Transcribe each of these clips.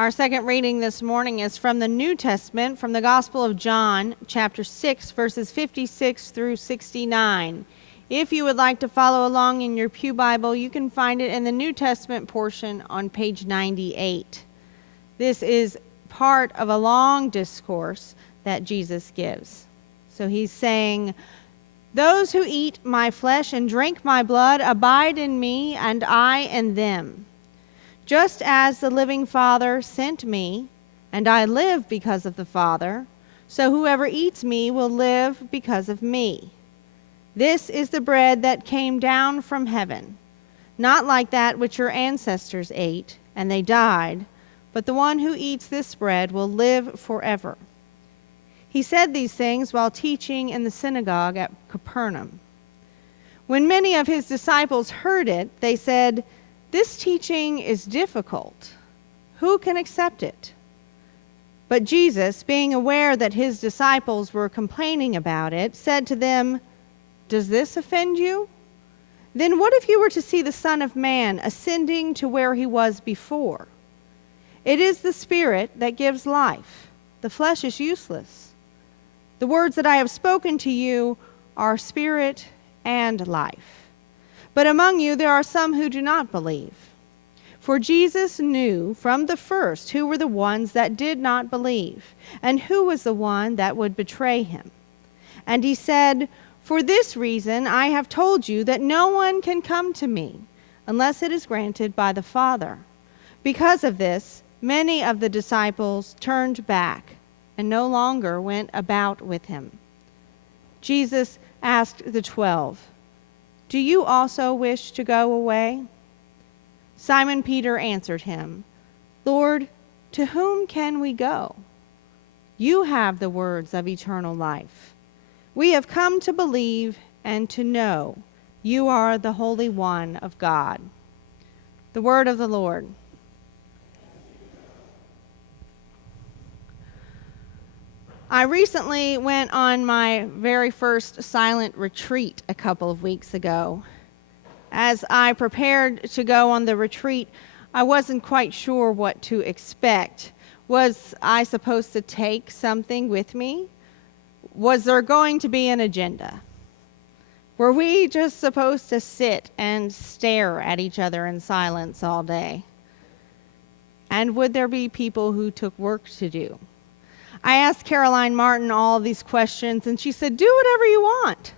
Our second reading this morning is from the New Testament, from the Gospel of John, chapter 6, verses 56 through 69. If you would like to follow along in your pew Bible, you can find it in the New Testament portion on page 98. This is part of a long discourse that Jesus gives. So he's saying, "Those who eat my flesh and drink my blood abide in me, and I in them. Just as the living Father sent me, and I live because of the Father, so whoever eats me will live because of me. This is the bread that came down from heaven, not like that which your ancestors ate, and they died, but the one who eats this bread will live forever." He said these things while teaching in the synagogue at Capernaum. When many of his disciples heard it, they said, "This teaching is difficult. Who can accept it?" But Jesus, being aware that his disciples were complaining about it, said to them, "Does this offend you? Then what if you were to see the Son of Man ascending to where he was before? It is the Spirit that gives life. The flesh is useless. The words that I have spoken to you are spirit and life. But among you there are some who do not believe." For Jesus knew from the first who were the ones that did not believe, and who was the one that would betray him. And he said, "For this reason I have told you that no one can come to me unless it is granted by the Father." Because of this, many of the disciples turned back and no longer went about with him. Jesus asked the 12, "Do you also wish to go away?" Simon Peter answered him, "Lord, to whom can we go? You have the words of eternal life. We have come to believe and to know you are the Holy One of God." The word of the Lord. I recently went on my very first silent retreat a couple of weeks ago. As I prepared to go on the retreat, I wasn't quite sure what to expect. Was I supposed to take something with me? Was there going to be an agenda? Were we just supposed to sit and stare at each other in silence all day? And would there be people who took work to do? I asked Caroline Martin all of these questions, and she said, "Do whatever you want."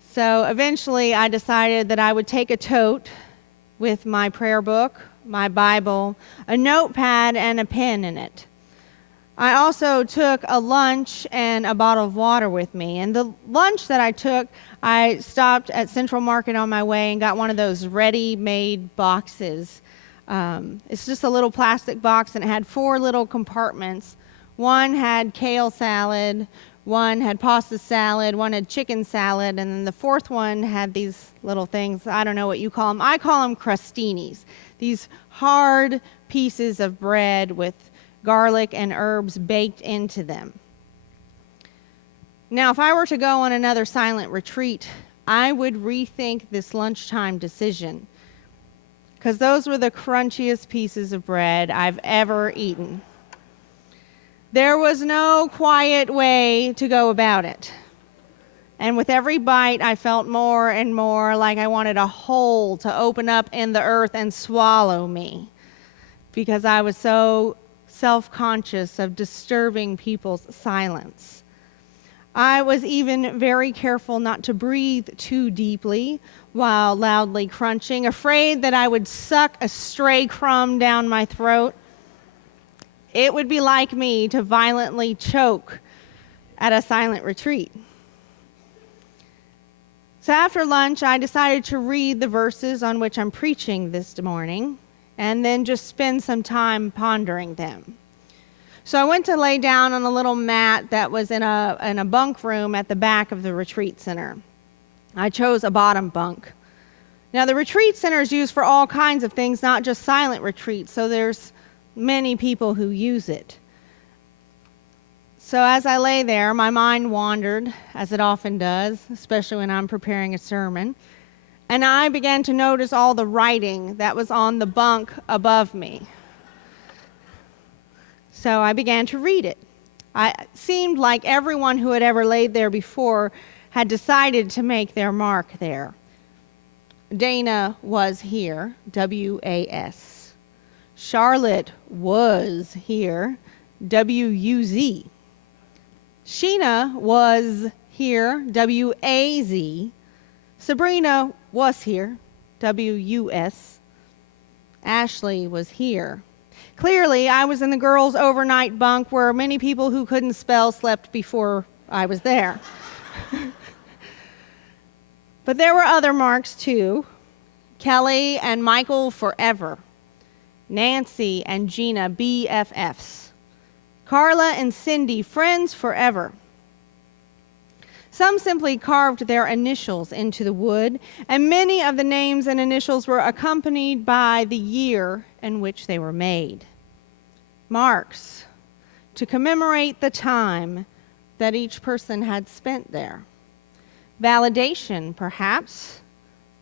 So eventually I decided that I would take a tote with my prayer book, my Bible, a notepad, and a pen in it. I also took a lunch and a bottle of water with me. And the lunch that I took, I stopped at Central Market on my way and got one of those ready-made boxes. It's just a little plastic box, and it had 4 little compartments. One had kale salad, one had pasta salad, one had chicken salad, and then the 4th one had these little things. I don't know what you call them. I call them crostinis. These hard pieces of bread with garlic and herbs baked into them. Now, if I were to go on another silent retreat, I would rethink this lunchtime decision, because those were the crunchiest pieces of bread I've ever eaten. There was no quiet way to go about it. And with every bite, I felt more and more like I wanted a hole to open up in the earth and swallow me, because I was so self-conscious of disturbing people's silence. I was even very careful not to breathe too deeply while loudly crunching, afraid that I would suck a stray crumb down my throat. It would be like me to violently choke at a silent retreat. So after lunch, I decided to read the verses on which I'm preaching this morning, and then just spend some time pondering them. So I went to lay down on a little mat that was in a bunk room at the back of the retreat center. I chose a bottom bunk. Now, the retreat center is used for all kinds of things, not just silent retreats, so there's many people who use it. So as I lay there, my mind wandered, as it often does, especially when I'm preparing a sermon, and I began to notice all the writing that was on the bunk above me. So I began to read it. It seemed like everyone who had ever laid there before had decided to make their mark there. Dana was here, W-A-S. Charlotte was here, W-U-Z. Sheena was here, W-A-Z. Sabrina was here, W-U-S. Ashley was here. Clearly, I was in the girls' overnight bunk where many people who couldn't spell slept before I was there. But there were other marks too. Kelly and Michael forever. Nancy and Gina BFFs. Carla and Cindy friends forever. Some simply carved their initials into the wood, and many of the names and initials were accompanied by the year in which they were made. Marks to commemorate the time that each person had spent there. Validation, perhaps,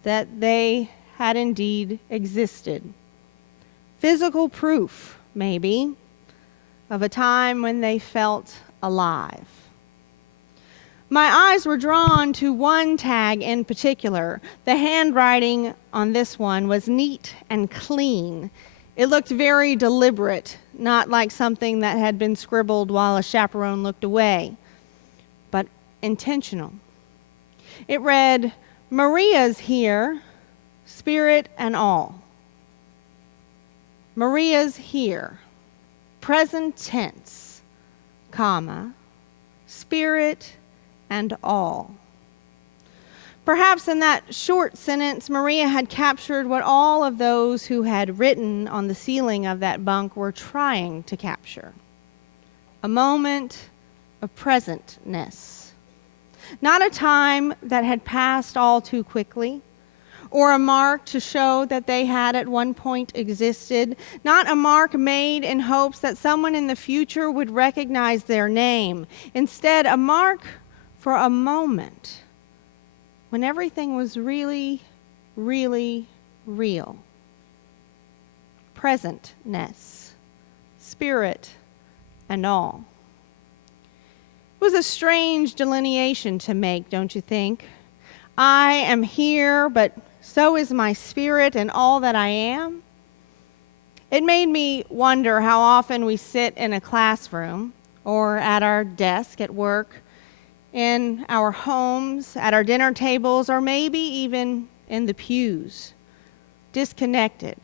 that they had indeed existed. Physical proof, maybe, of a time when they felt alive. My eyes were drawn to one tag in particular. The handwriting on this one was neat and clean. It looked very deliberate, not like something that had been scribbled while a chaperone looked away, but intentional. It read, "Maria's here, spirit and all." Maria's here, present tense, comma, spirit and all. Perhaps in that short sentence, Maria had captured what all of those who had written on the ceiling of that bunk were trying to capture. A moment of presentness. Not a time that had passed all too quickly, or a mark to show that they had at one point existed. Not a mark made in hopes that someone in the future would recognize their name. Instead, a mark for a moment when everything was really, really real. Presentness, spirit, and all. It was a strange delineation to make, don't you think? I am here, but so is my spirit and all that I am. It made me wonder how often we sit in a classroom or at our desk at work, in our homes, at our dinner tables, or maybe even in the pews, disconnected,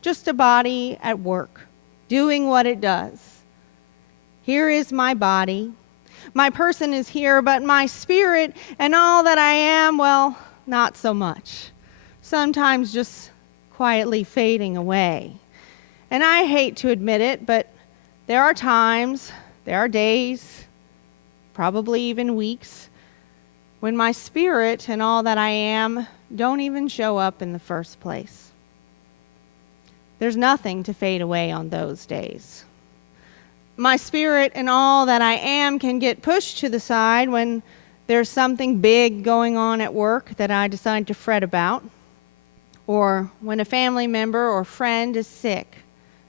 just a body at work, doing what it does. Here is my body. My person is here, but my spirit and all that I am, well, not so much. Sometimes just quietly fading away. And I hate to admit it, but there are times, there are days, probably even weeks, when my spirit and all that I am don't even show up in the first place. There's nothing to fade away on those days. My spirit and all that I am can get pushed to the side when there's something big going on at work that I decide to fret about, or when a family member or friend is sick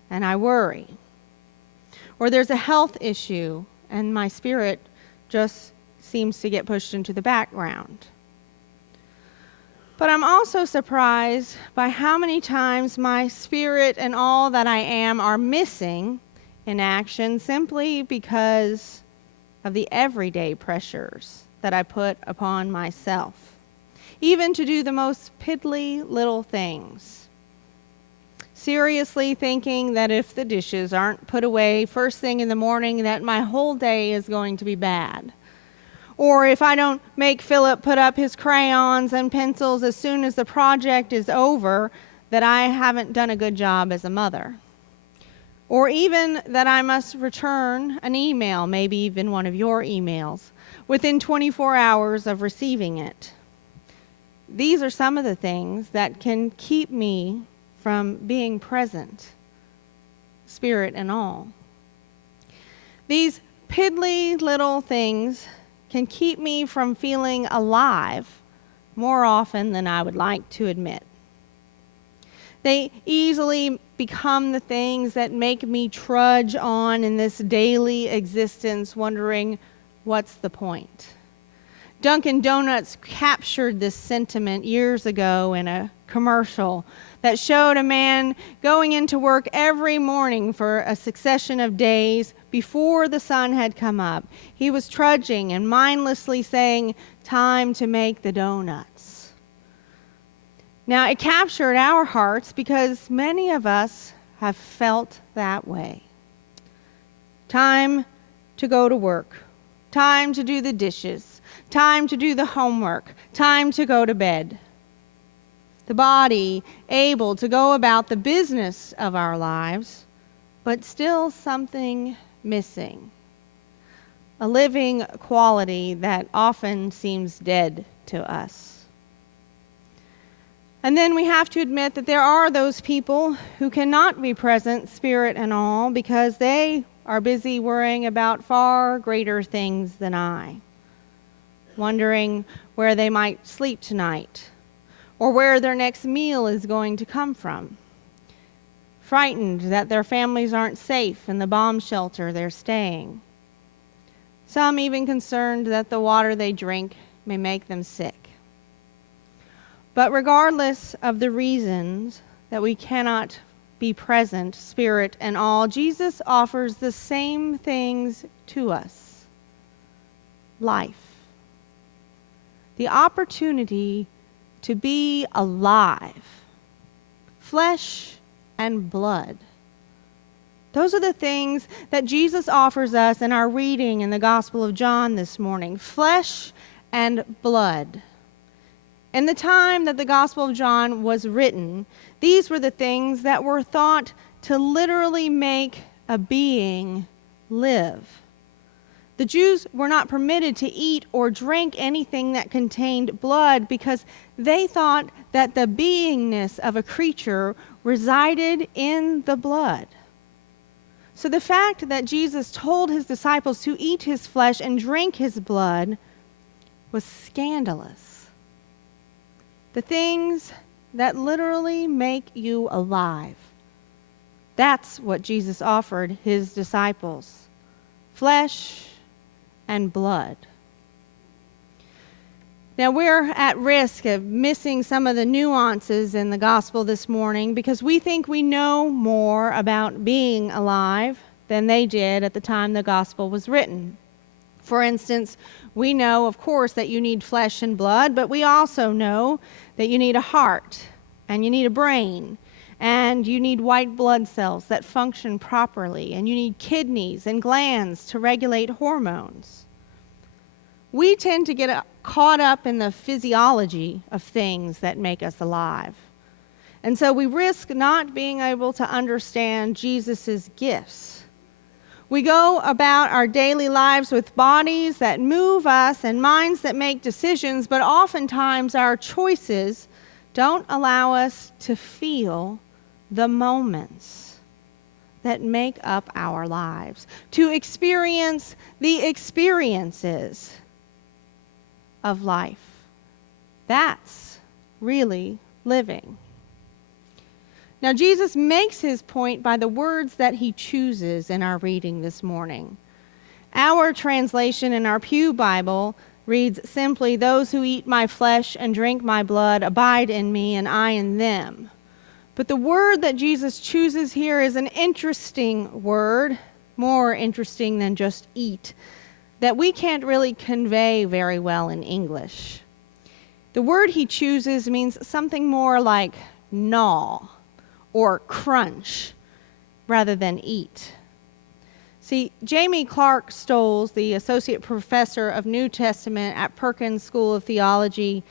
and I worry, or there's a health issue and my spirit just seems to get pushed into the background. But I'm also surprised by how many times my spirit and all that I am are missing in action simply because of the everyday pressures that I put upon myself, even to do the most piddly little things. Seriously thinking that if the dishes aren't put away first thing in the morning, that my whole day is going to be bad. Or if I don't make Philip put up his crayons and pencils as soon as the project is over, that I haven't done a good job as a mother. Or even that I must return an email, maybe even one of your emails, within 24 hours of receiving it. These are some of the things that can keep me from being present, spirit and all. These piddly little things can keep me from feeling alive more often than I would like to admit. They easily become the things that make me trudge on in this daily existence, wondering, what's the point? Dunkin' Donuts captured this sentiment years ago in a commercial that showed a man going into work every morning for a succession of days before the sun had come up. He was trudging and mindlessly saying, "Time to make the donuts." Now, it captured our hearts because many of us have felt that way. Time to go to work. Time to do the dishes. Time to do the homework. Time to go to bed. The body able to go about the business of our lives, but still something missing. A living quality that often seems dead to us. And then we have to admit that there are those people who cannot be present, spirit and all, because they are busy worrying about far greater things than I. Wondering where they might sleep tonight, or where their next meal is going to come from. Frightened that their families aren't safe in the bomb shelter they're staying. Some even concerned that the water they drink may make them sick. But regardless of the reasons that we cannot be present, spirit and all, Jesus offers the same things to us. Life. The opportunity to be alive. Flesh and blood. Those are the things that Jesus offers us in our reading in the Gospel of John this morning. Flesh and blood. In the time that the Gospel of John was written, these were the things that were thought to literally make a being live. The Jews were not permitted to eat or drink anything that contained blood because they thought that the beingness of a creature resided in the blood. So the fact that Jesus told his disciples to eat his flesh and drink his blood was scandalous. The things that literally make you alive. That's what Jesus offered his disciples. Flesh and blood. Now, we're at risk of missing some of the nuances in the gospel this morning because we think we know more about being alive than they did at the time the gospel was written. For instance, we know, of course, that you need flesh and blood, but we also know that you need a heart, and you need a brain, and you need white blood cells that function properly, and you need kidneys and glands to regulate hormones. We tend to get caught up in the physiology of things that make us alive. And so we risk not being able to understand Jesus' gifts. We go about our daily lives with bodies that move us and minds that make decisions, but oftentimes our choices don't allow us to feel the moments that make up our lives, to experience the experiences of life. That's really living. Now, Jesus makes his point by the words that he chooses in our reading this morning. Our translation in our Pew Bible reads simply, "Those who eat my flesh and drink my blood abide in me, and I in them." But the word that Jesus chooses here is an interesting word, more interesting than just eat, that we can't really convey very well in English. The word he chooses means something more like gnaw or crunch rather than eat. See, Jamie Clark Stoles, the associate professor of New Testament at Perkins School of Theology,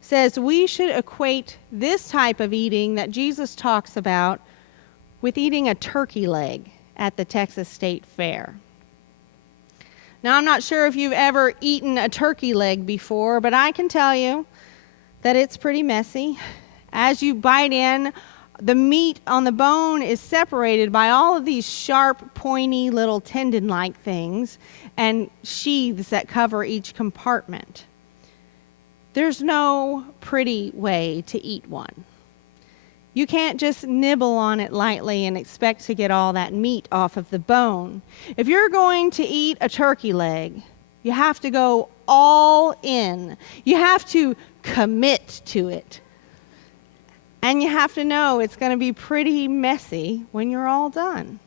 says we should equate this type of eating that Jesus talks about with eating a turkey leg at the Texas State Fair. Now, I'm not sure if you've ever eaten a turkey leg before, but I can tell you that it's pretty messy. As you bite in, the meat on the bone is separated by all of these sharp, pointy little tendon-like things and sheaths that cover each compartment. There's no pretty way to eat one. You can't just nibble on it lightly and expect to get all that meat off of the bone. If you're going to eat a turkey leg, you have to go all in. You have to commit to it. And you have to know it's going to be pretty messy when you're all done.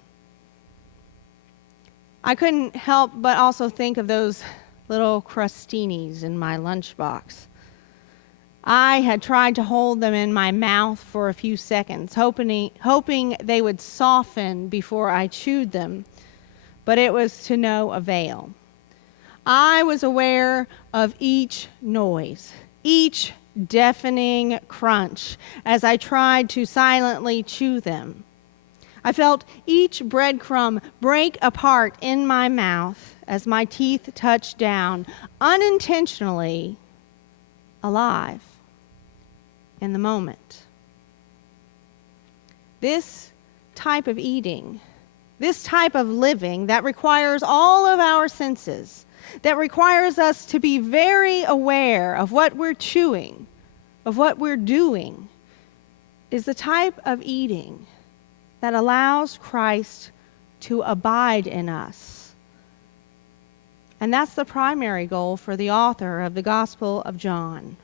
I couldn't help but also think of those little crostinis in my lunchbox. I had tried to hold them in my mouth for a few seconds, hoping they would soften before I chewed them, but it was to no avail. I was aware of each noise, each deafening crunch as I tried to silently chew them. I felt each breadcrumb break apart in my mouth as my teeth touched down, unintentionally alive in the moment. This type of eating, this type of living that requires all of our senses, that requires us to be very aware of what we're chewing, of what we're doing, is the type of eating that allows Christ to abide in us. And that's the primary goal for the author of the Gospel of John,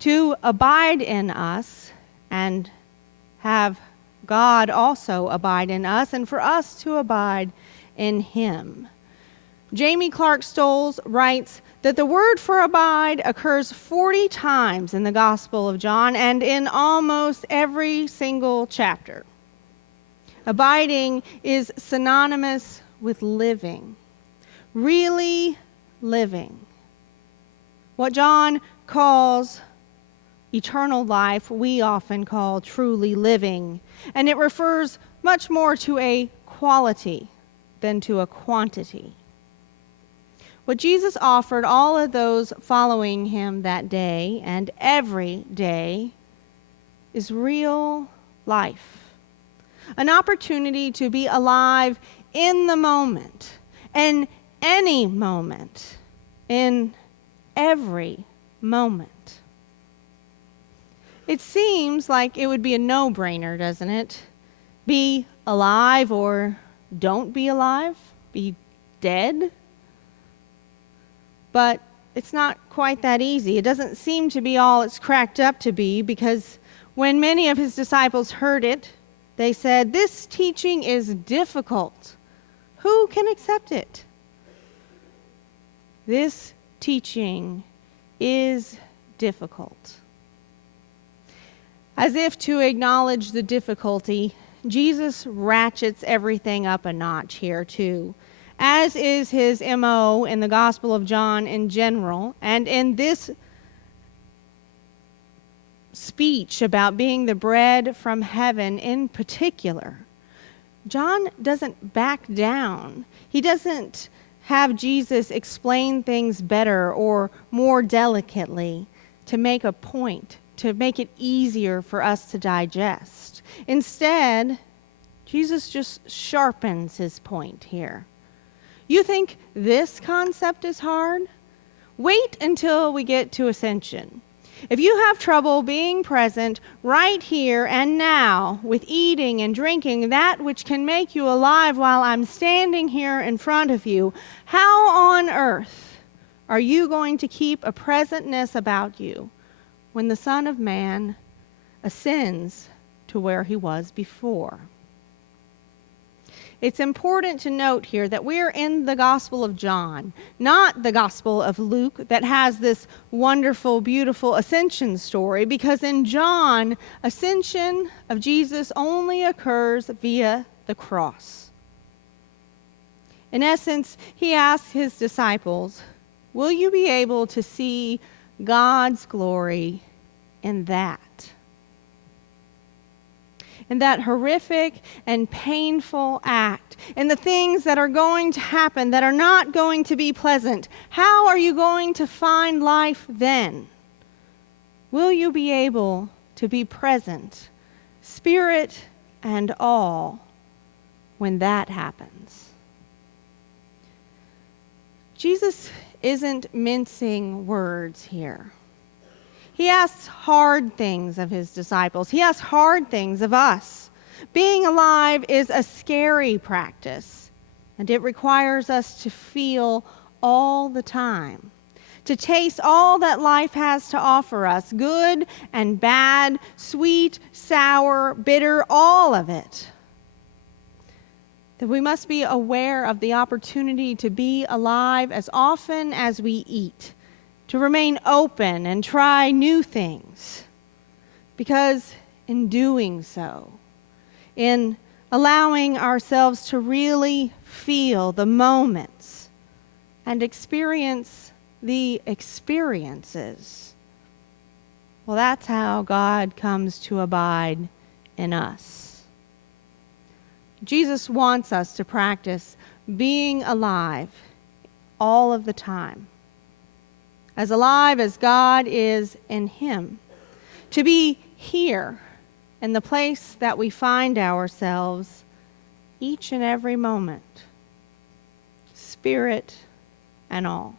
to abide in us and have God also abide in us, and for us to abide in him. Jamie Clark Stolz writes that the word for abide occurs 40 times in the Gospel of John and in almost every single chapter. Abiding is synonymous with living, really living. What John calls eternal life, we often call truly living, and it refers much more to a quality than to a quantity. What Jesus offered all of those following him that day and every day is real life. An opportunity to be alive in the moment, in any moment, in every moment. It seems like it would be a no-brainer, doesn't it? Be alive or don't be alive, be dead. But it's not quite that easy. It doesn't seem to be all it's cracked up to be, because when many of his disciples heard it, they said, "This teaching is difficult. Who can accept it?" This teaching is difficult. As if to acknowledge the difficulty, Jesus ratchets everything up a notch here too, as is his MO in the Gospel of John in general, and in this speech about being the bread from heaven in particular. John doesn't back down. He doesn't have Jesus explain things better or more delicately to make a point, to make it easier for us to digest. Instead, Jesus just sharpens his point here. You think this concept is hard? Wait until we get to Ascension. If you have trouble being present right here and now with eating and drinking that which can make you alive while I'm standing here in front of you, how on earth are you going to keep a presentness about you when the Son of Man ascends to where he was before? It's important to note here that we're in the Gospel of John, not the Gospel of Luke that has this wonderful, beautiful ascension story, because in John, ascension of Jesus only occurs via the cross. In essence, he asks his disciples, will you be able to see God's glory in that? In that horrific and painful act, in the things that are going to happen that are not going to be pleasant, how are you going to find life then? Will you be able to be present, spirit and all, when that happens? Jesus isn't mincing words here. He asks hard things of his disciples. He asks hard things of us. Being alive is a scary practice, and it requires us to feel all the time, to taste all that life has to offer us, good and bad, sweet, sour, bitter, all of it. That we must be aware of the opportunity to be alive as often as we eat, to remain open and try new things, because in doing so, in allowing ourselves to really feel the moments and experience the experiences, well, that's how God comes to abide in us. Jesus wants us to practice being alive all of the time, as alive as God is in Him, to be here in the place that we find ourselves each and every moment, spirit and all.